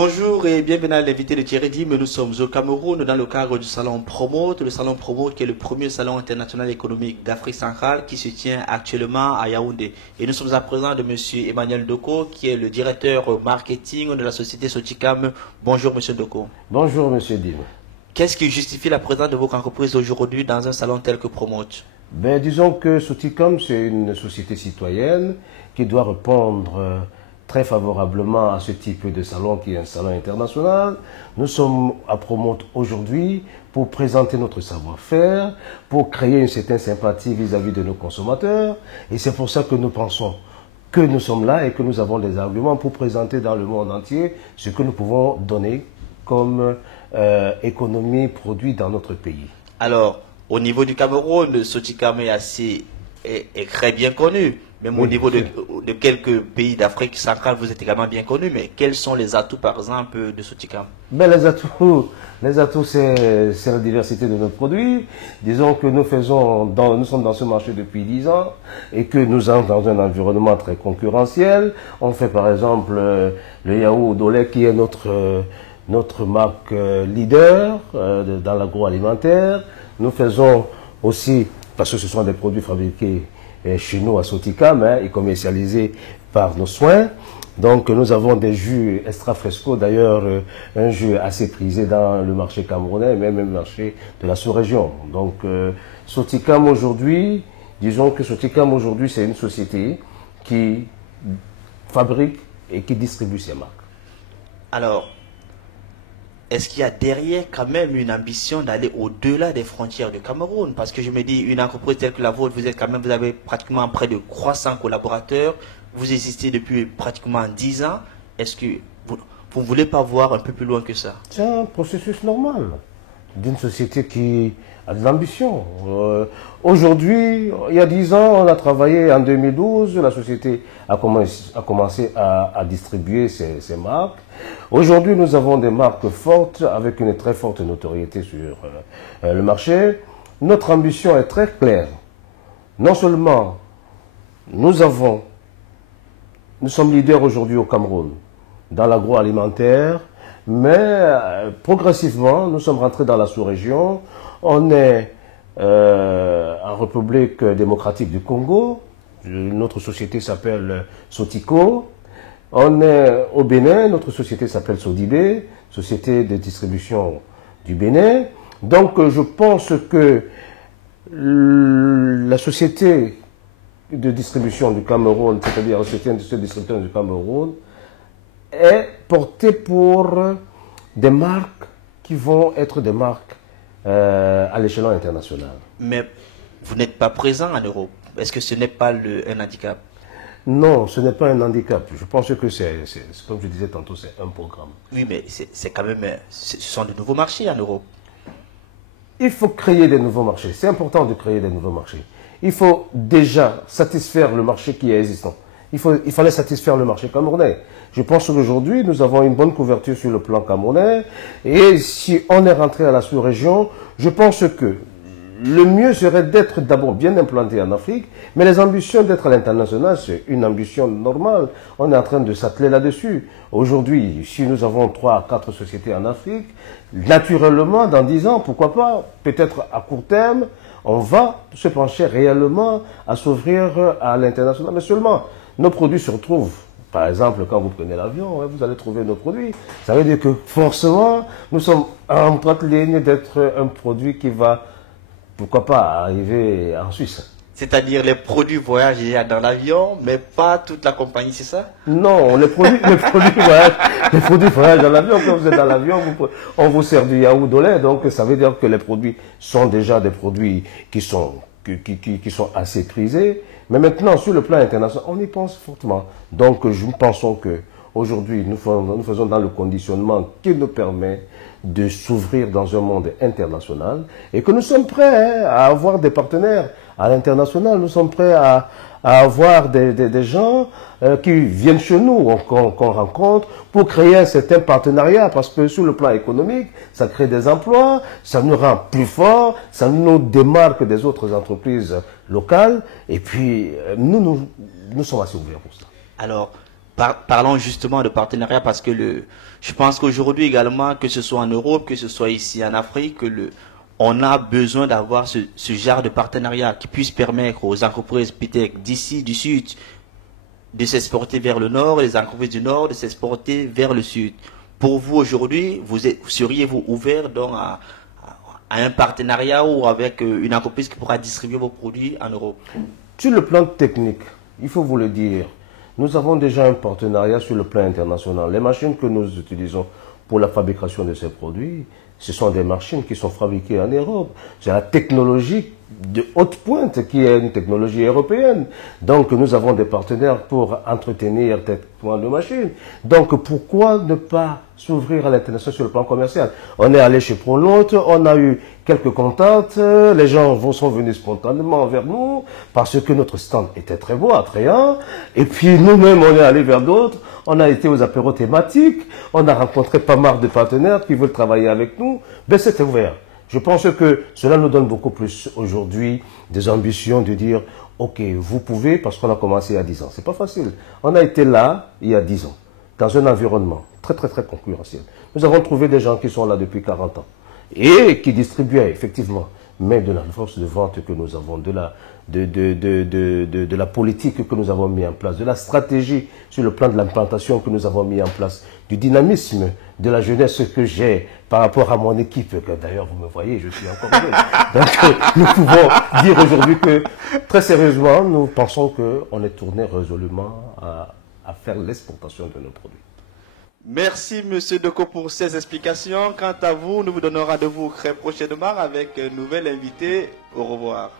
Bonjour et bienvenue à l'invité de Thierry Dim. Nous sommes au Cameroun dans le cadre du salon Promote. Le salon Promote qui est le premier salon international économique d'Afrique centrale qui se tient actuellement à Yaoundé. Et nous sommes à présent de monsieur Emmanuel Doko qui est le directeur marketing de la société Soticam. Bonjour monsieur Doko. Bonjour monsieur Dim. Qu'est-ce qui justifie la présence de votre entreprise aujourd'hui dans un salon tel que Promote? Disons que Soticam, c'est une société citoyenne qui doit répondre très favorablement à ce type de salon qui est un salon international. Nous sommes à Promote aujourd'hui pour présenter notre savoir-faire, pour créer une certaine sympathie vis-à-vis de nos consommateurs. Et c'est pour ça que nous pensons que nous sommes là et que nous avons des arguments pour présenter dans le monde entier ce que nous pouvons donner comme économie produite dans notre pays. Alors, au niveau du Cameroun, Soticam est très bien connu. Même au niveau de quelques pays d'Afrique centrale, vous êtes également bien connu. Mais quels sont les atouts, par exemple, de Soticam? Les atouts, c'est la diversité de nos produits. Disons que nous sommes dans ce marché depuis 10 ans et que nous sommes dans un environnement très concurrentiel. On fait par exemple le yaourt au lait qui est notre marque leader dans l'agroalimentaire. Nous faisons aussi, parce que ce sont des produits fabriqués chez nous à Soticam et commercialisés par nos soins. Donc nous avons des jus extra fresco, d'ailleurs un jus assez prisé dans le marché camerounais, même le marché de la sous-région. Donc Soticam aujourd'hui, disons que Soticam aujourd'hui c'est une société qui fabrique et qui distribue ses marques. Alors, est-ce qu'il y a derrière quand même une ambition d'aller au-delà des frontières du Cameroun? Parce que je me dis, une entreprise telle que la vôtre, vous avez pratiquement près de 300 collaborateurs, vous existez depuis pratiquement 10 ans. Est-ce que vous ne voulez pas voir un peu plus loin que ça? C'est un processus normal d'une société qui a de l'ambition. Aujourd'hui, il y a 10 ans, on a travaillé en 2012, la société a commencé à distribuer ses marques. Aujourd'hui, nous avons des marques fortes avec une très forte notoriété sur le marché. Notre ambition est très claire. Non seulement nous sommes leaders aujourd'hui au Cameroun dans l'agroalimentaire, mais progressivement, nous sommes rentrés dans la sous-région. On est en République démocratique du Congo. Notre société s'appelle Sotico. On est au Bénin. Notre société s'appelle Sodibé, société de distribution du Bénin. Donc, je pense que la société de distribution du Cameroun, c'est-à-dire la société de distribution du Cameroun, est portée pour des marques qui vont être des marques à l'échelon international. Mais vous n'êtes pas présent en Europe. Est-ce que ce n'est pas un handicap? Non, ce n'est pas un handicap. Je pense que comme je disais tantôt, c'est un programme. Oui, mais c'est quand même, ce sont de nouveaux marchés en Europe. Il faut créer des nouveaux marchés. C'est important de créer des nouveaux marchés. Il faut déjà satisfaire le marché qui est existant. Il fallait satisfaire le marché camerounais. Je pense qu'aujourd'hui, nous avons une bonne couverture sur le plan camerounais. Et si on est rentré à la sous-région, je pense que le mieux serait d'être d'abord bien implanté en Afrique. Mais les ambitions d'être à l'international, c'est une ambition normale. On est en train de s'atteler là-dessus. Aujourd'hui, si nous avons 3 à 4 sociétés en Afrique, naturellement, dans 10 ans, pourquoi pas, peut-être à court terme, on va se pencher réellement à s'ouvrir à l'international. Mais seulement, nos produits se retrouvent. Par exemple, quand vous prenez l'avion, vous allez trouver nos produits. Ça veut dire que forcément, nous sommes en droite ligne d'être un produit qui va, pourquoi pas, arriver en Suisse. C'est-à-dire les produits voyagent déjà dans l'avion, mais pas toute la compagnie, c'est ça? Non, les produits voyagent dans l'avion. Quand vous êtes dans l'avion, on vous sert du yaourt au lait. Donc, ça veut dire que les produits sont déjà des produits qui sont assez prisés. Mais maintenant, sur le plan international, on y pense fortement. Donc, nous pensons que aujourd'hui, nous faisons dans le conditionnement qui nous permet de s'ouvrir dans un monde international et que nous sommes prêts à avoir des partenaires à l'international. Nous sommes prêts à avoir des gens qui viennent chez nous, qu'on rencontre, pour créer un certain partenariat, parce que sur le plan économique, ça crée des emplois, ça nous rend plus forts, ça nous démarque des autres entreprises locales, et puis nous sommes assez ouverts pour ça. Alors, Parlons justement de partenariat parce que je pense qu'aujourd'hui également, que ce soit en Europe, que ce soit ici en Afrique, on a besoin d'avoir ce genre de partenariat qui puisse permettre aux entreprises peut-être d'ici, du sud, de s'exporter vers le nord, les entreprises du nord de s'exporter vers le sud. Pour vous aujourd'hui, seriez-vous ouvert donc à un partenariat ou avec une entreprise qui pourra distribuer vos produits en Europe? Sur le plan technique, il faut vous le dire, nous avons déjà un partenariat sur le plan international. Les machines que nous utilisons pour la fabrication de ces produits, ce sont des machines qui sont fabriquées en Europe. C'est la technologie de haute pointe qui est une technologie européenne. Donc nous avons des partenaires pour entretenir des points de machines. Donc pourquoi ne pas s'ouvrir à l'international sur le plan commercial? On est allé chez Prolote, on a eu quelques contacts, les gens sont venus spontanément vers nous parce que notre stand était très beau, attrayant. Et puis nous-mêmes, on est allé vers d'autres, on a été aux apéros thématiques, on a rencontré pas mal de partenaires qui veulent travailler avec nous. Ben c'était ouvert. Je pense que cela nous donne beaucoup plus aujourd'hui des ambitions de dire, ok, vous pouvez, parce qu'on a commencé il y a 10 ans. C'est pas facile. On a été là il y a 10 ans, dans un environnement très concurrentiel. Nous avons trouvé des gens qui sont là depuis 40 ans et qui distribuaient effectivement, mais de la force de vente que nous avons, de la politique que nous avons mis en place, de la stratégie sur le plan de l'implantation que nous avons mis en place, du dynamisme de la jeunesse que j'ai par rapport à mon équipe, que d'ailleurs vous me voyez, je suis encore jeune. Donc nous pouvons dire aujourd'hui que très sérieusement, nous pensons qu'on est tourné résolument à faire l'exportation de nos produits. Merci Monsieur Doko pour ces explications. Quant à vous, nous vous donnons rendez-vous très prochainement avec un nouvel invité. Au revoir.